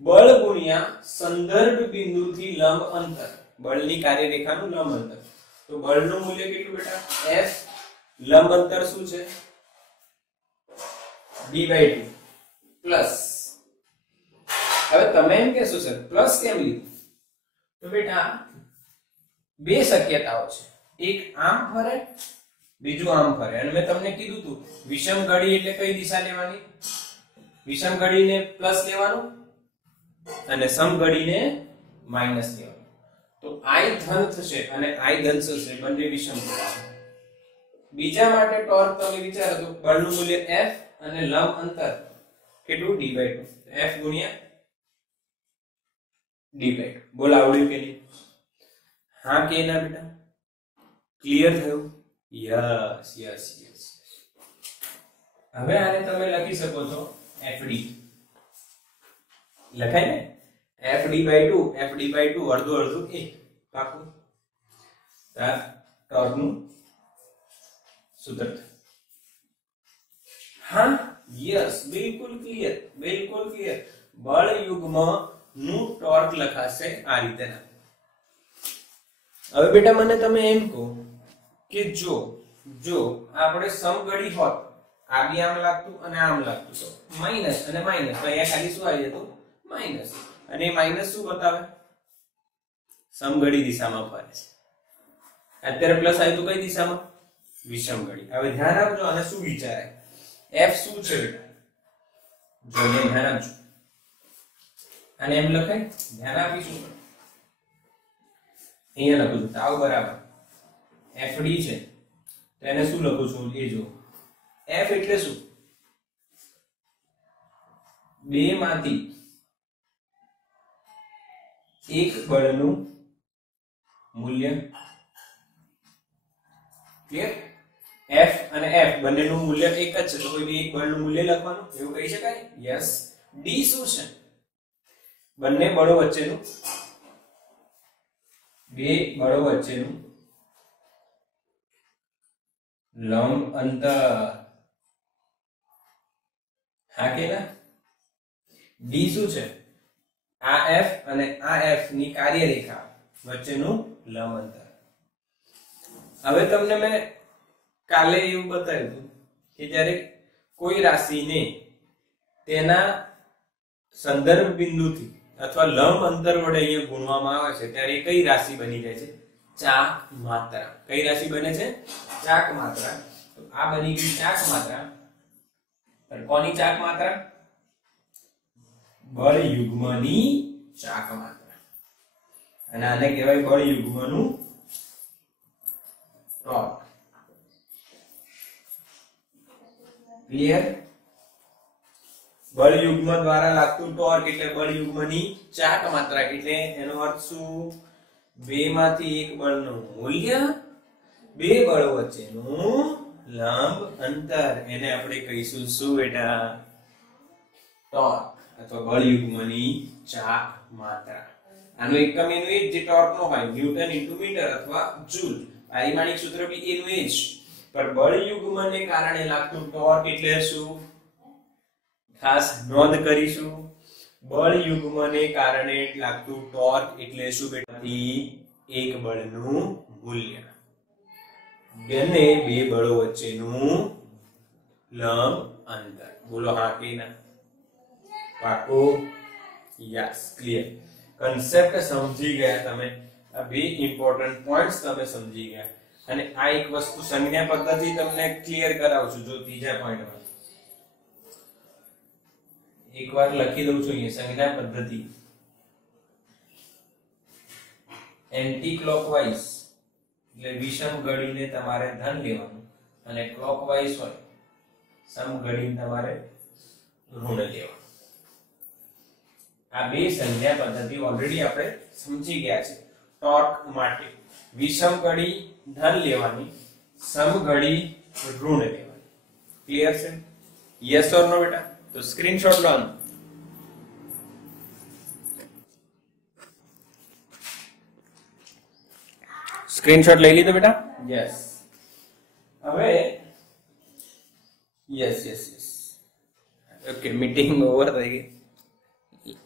બળ ગુણ્યા સંદર્ભ બિંદુથી લંબ અંતર, બળની કાર્યરેખાનું લંબ અંતર. તો બળનું મૂલ્ય કેટલું બેટા? F. લંબ અંતર શું છે? d/2 plus. હવે તમે એમ કહેશો સર પ્લસ કેમ લીધું? તો બેટા બે શક્યતાઓ છે. એક આમ ફરે, બીજું આમ ફરે. અને મેં તમને કીધું હતું વિષમ ઘડી એટલે કઈ દિશા લેવાની? વિષમ ઘડીને પ્લસ લેવાનું અને સમ ઘડીને માઈનસ લેવાનું. તો I ધન થશે અને I ધન થશે, બંને વિષમ થશે. બીજા માટે ટોર્ક તમે વિચારો તો બળનું મૂલ્ય F અને લંબ અંતર કેટલું? d/2. F ગુણ્યા d/2. બોલ આવડ્યું કે નહીં? હા કે ના બેટા? ક્લિયર થયું? Yes yes yes. હવે આને તમે લખી શકો છો FD. લખાય ને? FD/2 FD/2 અડધું અડધું એ પાકું. ટોર્ક નું સૂત્ર. હા યસ, બિલકુલ ક્લિયર, બિલકુલ ક્લિયર. બળ યુગ્મ નું ટોર્ક લખાશે આ રીતે. હવે બેટા મને તમે એમ કહો કે જો આપણે સમઘડી હોત, આ બી આમ લાગતું અને આમ લાગતું, તો માઈનસ અને માઈનસ, તો અહીંયા ખાલી શું આવી જતું? માઈનસ. અને માઈનસ શું બતાવે? સમઘડી દિશામાં ફરે છે. અત્યારે પ્લસ આવ્યું તો કઈ દિશામાં? વિષમઘડી. હવે ધ્યાન આપજો, અને શું વિચારાય? f શું છે બેટા? જોઈએ, ધ્યાન આપજો. અને એમ લખાય, ધ્યાન આપીશું. અહીંયા લખું છું તાવ બરાબર FD છે, તો એને શું લખું છું એ જો. f એટલે શું? બે માંથી એક બળનું મૂલ્ય. ક્લિયર? f અને f બંનેનું મૂલ્ય એક જ છે, તો કોઈ બી એક બળનું મૂલ્ય લખવાનું, એવું કહી શકાય? યસ. d શું છે? બંને બળો વચ્ચેનું, બે બળો વચ્ચેનું લંબ અંતર. હા કે ના? d શું છે? આ f અને આ f ની કાર્યરેખા વચ્ચેનું લંબ અંતર. હવે તમને મેં કાલે એવું બતાવ્યું હતું કે જ્યારે કોઈ રાશિને તેના સંદર્ભ બિંદુથી અથવા લંબ અંતર વડે અહીંયા ગુણવામાં આવે છે, ત્યારે કઈ રાશિ બની જાય છે? ચાક માત્રા. કઈ રાશિ બને છે? ચાક માત્રા. તો આ બની ગઈ ચાક માત્રા. પણ કોની ચાક માત્રા? બળ યુગ્મની ચાક માત્રા. અને આને કહેવાય બળ યુગ્મનું ટોર્ક. ક્લિયર? બળ યુગ્મ દ્વારા લાગતું ટોર્ક એટલે બળ યુગ્મની ચાક માત્રા. એટલે એનો અર્થ શું? બે માંથી એક બળનું મૂલ્ય, બે બળો વચ્ચેનું લંબ અંતર, એને આપણે કહીશું શું બેટા? ટોર્ક અથવા બળ યુગ્મની ચાક માત્રા. આનું એકમ એનું એ જ જે ટોર્ક નો હોય, ન્યૂટન ઇન્ટુ મીટર અથવા જૂલ. પારિમાણિક સૂત્ર બી એનું એ જ. પણ બળ યુગ્મને કારણે લાગતું ટોર્ક એટલે શું? ખાસ નોંધ કરીશું. બળ યુગ્મને કારણે લાગતું ટોર્ક એટલે શું બેટા? એક બળનું મૂલ્ય, બંને બે બળો વચ્ચેનું લંબ અંતર. બોલો હા કે ના? પાકું? Yes, clear. કન્સેપ્ટ સમજી ગયા તમે? આ બે ઇમ્પોર્ટન્ટ પોઈન્ટ્સ તમે સમજી ગયા. અને આ એક વસ્તુ સંજ્ઞા પદ્ધતિ તમને ક્લિયર કરાવું છું. જો ત્રીજા પોઈન્ટમાં એકવાર લખી દઉં છું અહીંયા સંજ્ઞા પદ્ધતિ. એન્ટી ક્લોકવાઇઝ એટલે વિષમ ઘડીને તમારે ધન લેવાનું, અને ક્લોકવાઇઝ હોય સમ ઘડીને તમારે ઋણ લેવાનું. આ બે સંજ્ઞા પદ્ધતિ ઓલરેડી આપણે સમજી ગયા છે. ટોર્ક માટે વિષમ ઘડી ધન લેવાની, સમ ઘડી ઋણ લેવાની. ક્લિયર છે? યસ ઓર નો બેટા? તો સ્ક્રીનશોટ લો. સ્ક્રીનશોટ લઈ લીધો બેટા? યસ. હવે yes yes yes, okay, meeting over થઈ ગઈ.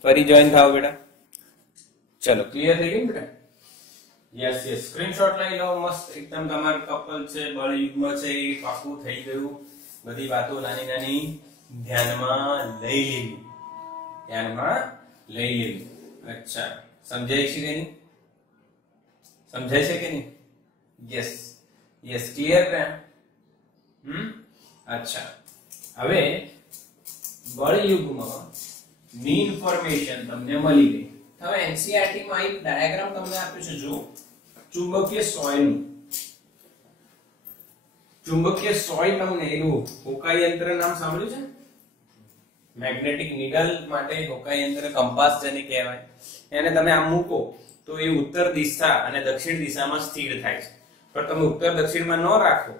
ફરી જોઈન થાઓ બેટા. ચલો, ક્લિયર થઈ ગયું બેટા? યસ યસ, સ્ક્રીનશોટ લઈ લો. મસ્ત એકદમ તમારું કપલ છે, બળ યુગ્મ છે, એ પાકું થઈ ગયું. બધી વાતો નાની નાની ધ્યાનમાં લઈ લેવી, ધ્યાનમાં લઈ લેવી. અચ્છા, સમજાય છે કે નહીં? સમજાય છે કે નહીં? યસ યસ, ક્લિયર છે? અચ્છા, હવે બળ યુગ્મમાં ની ઇન્ફોર્મેશન તમને મળી ગઈ. હવે એનસીઈઆરટી માં એક ડાયાગ્રામ તમને આપ્યું છે. જો ચુંબકીય સોયનું, ચુંબકીય સોય તમને એનું હોકાઈ યંત્ર નામ સાંભળ્યું છે? મેગ્નેટિક નીડલ માટે હોકાઈ યંત્ર, કંપાસ જેને કહેવાય, એને તમે આમ મૂકો તો એ ઉત્તર દિશા અને દક્ષિણ દિશામાં સ્થિર થાય છે. પણ તમે ઉત્તર દક્ષિણમાં ન રાખો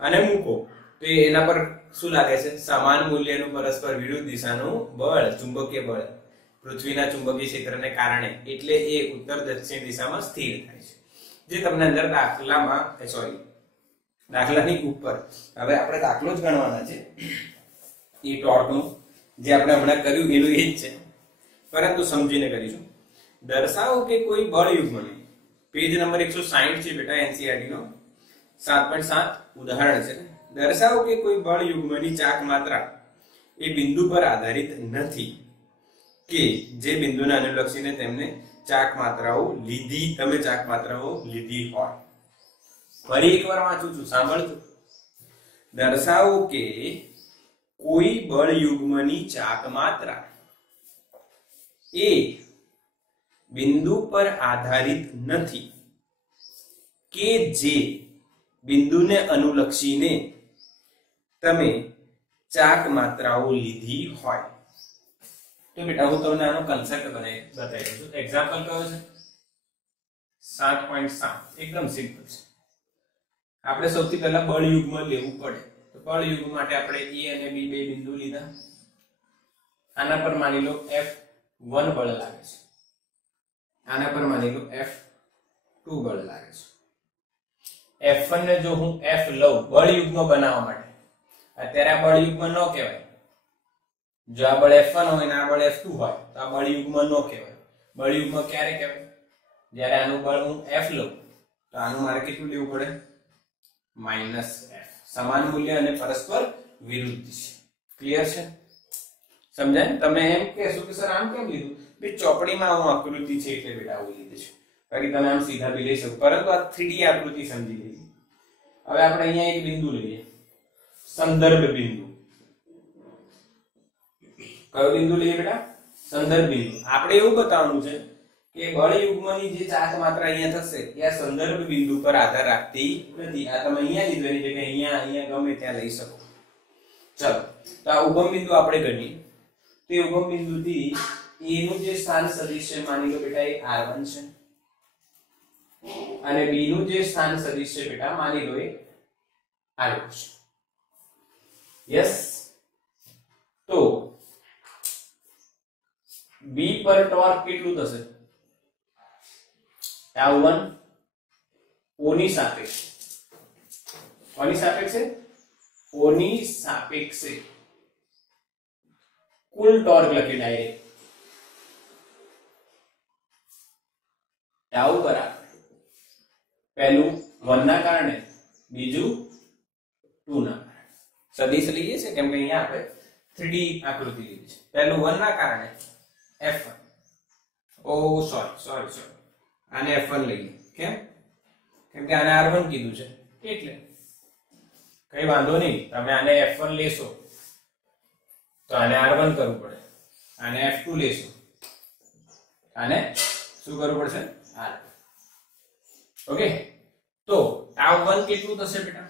અને મૂકો તો એના પર શું લાગે છે? સમાન મૂલ્યનું પરસ્પર વિરુદ્ધ દિશાનું બળ, ચુંબકીય બળ પૃથ્વીના ચુંબકીય ક્ષેત્રને કારણે, એટલે એ ઉત્તર દક્ષિણ દિશામાં સ્થિર થાય છે. જે તમને અંદર દાખલામાં દાખલાની ઉપર હવે આપણે દાખલો જ ગણવાના છે. એ ટોર્કનું જે આપણે હમણાં કર્યું એનું એ જ છે, પરંતુ સમજીને કરીશું. દર્શાવો કે કોઈ બળ યુગ્મની, પેજ નંબર 160 છે બેટા એનસીઈઆરટી નો 7.7 ઉદાહરણ છે. દર્શાવો કે કોઈ બળ યુગ્મની ચાક માત્રા એ બિંદુ પર આધારિત નથી કે જે બિંદુને અનુલક્ષીને તેમને ચાક માત્રાઓ લીધી, તમે ચાક માત્રાઓ લીધી હોય. ફરી એકવાર વાંચું છું, સાંભળજો. દર્શાવો કે કોઈ બળ યુગ્મની ચાક માત્રા એ બિંદુ પર આધારિત નથી કે જે બિંદુને અનુલક્ષીને તમે ચાક માત્રાઓ લીધી હોય. તો બેટા હું તમને આનો કન્સેપ્ટ બતાવી દઉં છું. એક્ઝામ્પલ કયો છે? 7.7 એકદમ સિમ્પલ છે. આપણે સૌથી પહેલા બળ યુગ્મ લેવું પડે. તો બળ યુગ્મ માટે આપણે A અને B બે બિંદુ લીધા. આના પર માની લો F1 બળ લાગે છે, આના પર માની લો F2 બળ લાગે છે. F1 ને જો હું F લઉં બળ યુગ્મ બનાવવા માટે, અત્યારે આ બળ યુગ્મ ન કહેવાય. જો આ બળ F1 હોય ને આ બળ F2 હોય તો આ બળ યુગ્મ ન કહેવાય. બળ યુગ્મ ક્યારે કહેવાય? જ્યારે આનું બળ હું F લઉં તો આનું મારે કેટલું લેવું પડે? -F. સમાન મૂલ્ય અને પરસ્પર વિરુદ્ધ છે. ક્લિયર છે? સમજાય? તમે એમ કહેશો કે સર આમ કેમ લીધું? બે ચોપડીમાં આવું આકૃતિ છે એટલે બેટા આવું લીધું છે, બાકી તમે આમ સીધા બી લઈ શકો, પરંતુ આ 3D આકૃતિ સમજી લઈએ. હવે આપણે અહીંયા એક બિંદુ લઈએ, સંદર્ભ બિંદુ. કયો બિંદુ લઈએ બેટા? સંદર્ભ બિંદુ. આપણે એવું બતાવવાનું છે કે બળ યુગ્મની જે ચાક માત્રા અહીંયા થશે એ આ સંદર્ભ બિંદુ પર આધાર રાખતી નથી. આ તમે અહીંયા લીધો એની જગ્યાએ અહીંયા ગમે ત્યાં લઈ શકો. ચલો, તો આ ઉગમ બિંદુ આપણે ગણીએ. તે ઉગમ બિંદુથી A નું જે સ્થાન સદિશ છે માની લો બેટા એ R1 છે, અને B નું જે સ્થાન સદિશ છે બેટા માની લો એ R2 છે. યસ. તો B પર ટોર્ક કેટલું થશે? L1 O ની સાપેક્ષે. કોની સાપેક્ષે? O ની સાપેક્ષે કુલ ટોર્ક લખી ડાયરેક્ટ. ટાઉ બરાબર પહેલું 1 ના કારણે, બીજું 2 ના કારણે. સદિશ લઈએ છે કેમ કે અહીંયા આપણે 3D આકૃતિ લીધી છે. પહેલું 1 ના કારણે F1. ઓ સોરી આને F1 લઈએ. કેમ કે આને R1 કીધું છે એટલે કઈ વાંધો નહીં. તમે આને F1 લેશો તો આને R1 કરવું પડે, આને F2 લેશો આને શું કરવું પડશે? R2. ઓકે. તો ટાઉ 1 કેટલું થશે બેટા?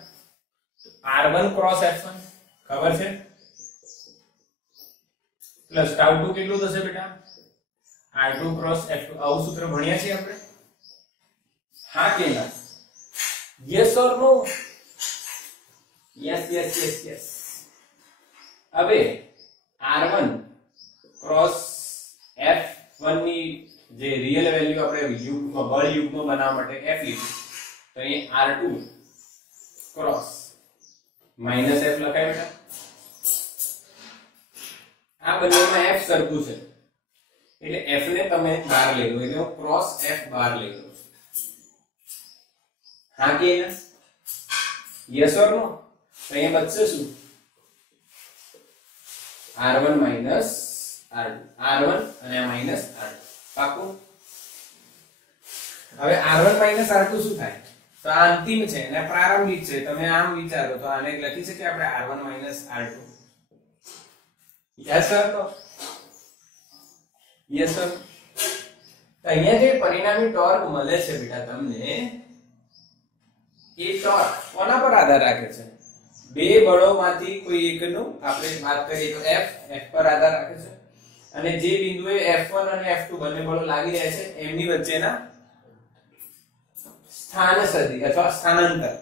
R1 ક્રોસ F1 ખબર છે, પ્લસ ટાઉ 2 કેટલું થશે બેટા? R2 cross F2. આવું સૂત્ર ભણ્યા છીએ આપણે? હા કે ના? Yes or no? યસ. હવે R1 ક્રોસ F1 ની જે રિયલ વેલ્યુ આપણે યુગ્મ બળ યુગ્મ બનાવવા માટે F લીધું, તો અહીં R2 ક્રોસ -F લખાય બેટા. આ બંનેમાં F સરખું છે એટલે F ને તમે બહાર લઈ લો, એટલે હું ક્રોસ F બહાર લઈ લઉં છું. હા કે ના? યસ ઓર નો? તો અહીંયા બચશે શું? R1 R2, R1 અને માઈનસ R2. પાકું? હવે R1 R2 શું થાય? તો આ અંતિમ છે અને પ્રારંભિક છે. તમે આમ વિચારો તો આને લખી શકીએ આપણે R1 R2. Yes sir? તો યસ સર. તો અહીંયા જે પરિણામી ટોર્ક મળે છે બેટા તમને, એ ટોર્ક કોના પર આધાર રાખે છે? બે બળોમાંથી કોઈ એકનું આપણે વાત કરીએ તો F પર આધાર રાખે છે, અને જે બિંદુએ F1 અને F2 બંને બળો લાગી રહ્યા છે એમની વચ્ચેના સ્થાન સદી અથવા સ્થાનાંતર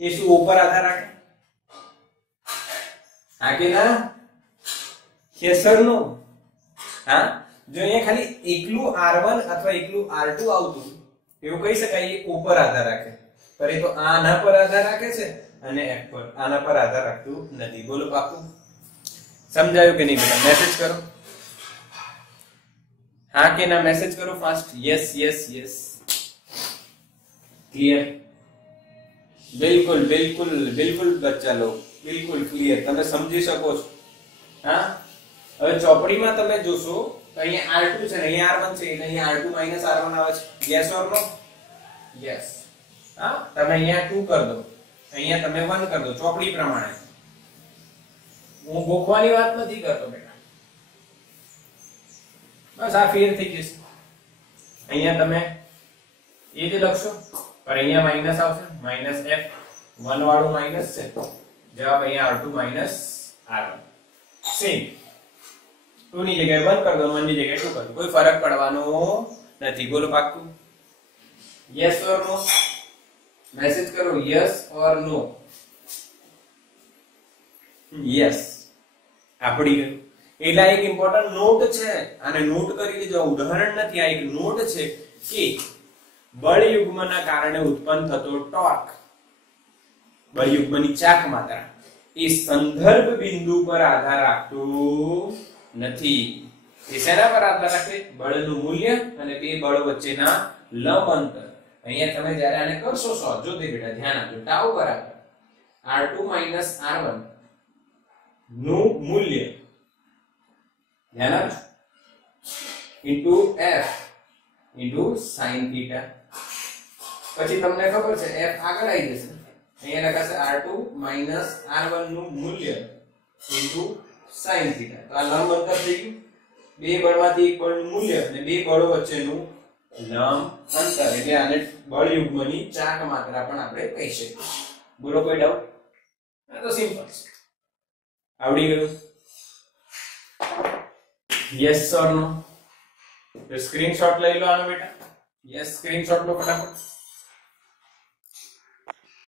એ શું ઉપર આધાર રાખે? હા કે ના? નો હા, જો અહીંયા ખાલી એકલું R1 અથવા એકલું R2 આવતું એવું કહી શકાય એ ઉપર આધાર રાખે, પર એ તો આના પર આધાર રાખે છે અને F પર, આના પર આધાર રાખતું નથી. બોલો પાકું? સમજાયું કે નહીં બેટા? મેસેજ કરો. હા કે ના? મેસેજ કરો fast. Yes yes yes. Clear? બિલકુલ બિલકુલ બિલકુલ બચ્ચા લોગ, બિલકુલ ક્લિયર. તમે સમજી શકો છો? હા, હવે ચોપડીમાં તમે જોશો તો અહીંયા R2 છે ને અહીંયા R1 છે, એટલે અહીંયા R2 R1 આવે છે. Yes or no? યસ. હા, તમે અહીંયા 2 કરી દો, અહીંયા તમે 1 કરી દો ચોપડી પ્રમાણે. હું ગોખવાની વાત નથી કરતો બેટા, બસ આ ફેર થઈ જશે. અહીંયા તમે એ જ લખશો, પર અહીંયા માઈનસ આવશે, માઈનસ F 1 વાળું માઈનસ છે, જવાબ અહીંયા R2 R1. સેમ 2 ની જગ્યાએ 1 કરી દો, 1 ની જગ્યાએ 2 કરી દો, કોઈ ફરક પડવાનો નથી. બોલો પાક્કું? Yes or no? મેસેજ કરો યસ ઓર નો. યસ આપડી ગયું. એટલે એક ઇમ્પોર્ટન્ટ નોટ છે, આને નોટ કરી લેજો. ઉદાહરણ નથી, આ એક નોટ છે કે બળ યુગ્મના કારણે ઉત્પન્ન થતો ટોર્ક, બળ યુગ્મની ચાક માત્રા એ સંદર્ભ બિંદુ પર આધાર રાખતું નથી. એ શેના પર આધાર રાખે? બળનું મૂલ્ય અને બે બળો વચ્ચેના લંબ અંતર. અહીંયા તમે જ્યારે આને કરશો સોલ્વ, જો તે બેટા ધ્યાન આપજો, ટાઉ બરાબર R2 R1 નું મૂલ્ય ધ્યાન આપજો ઇન્ટુ F ઇન્ટુ sin θ. પછી તમને ખબર છે F આગળ આવી જશે, અહીંયા લખાશે R2 R1 નું મૂલ્ય ઇન્ટુ sin θ. તો આ લંબ અંતર થઈ ગયું, બે બળમાંથી એક બળનું મૂલ્ય અને બે બળો વચ્ચેનું લંબ અંતર, એટલે આને બળ યુગ્મની ચાક માત્રા પણ આપણે કહી શકીએ. બોલો કોઈ ડાઉટ? આ તો સિમ્પલ છે, આવડી ગયું. યસ ઓર નો? તો સ્ક્રીનશોટ લઈ લો આનો બેટા. યસ, સ્ક્રીનશોટ લો ફટાફટ.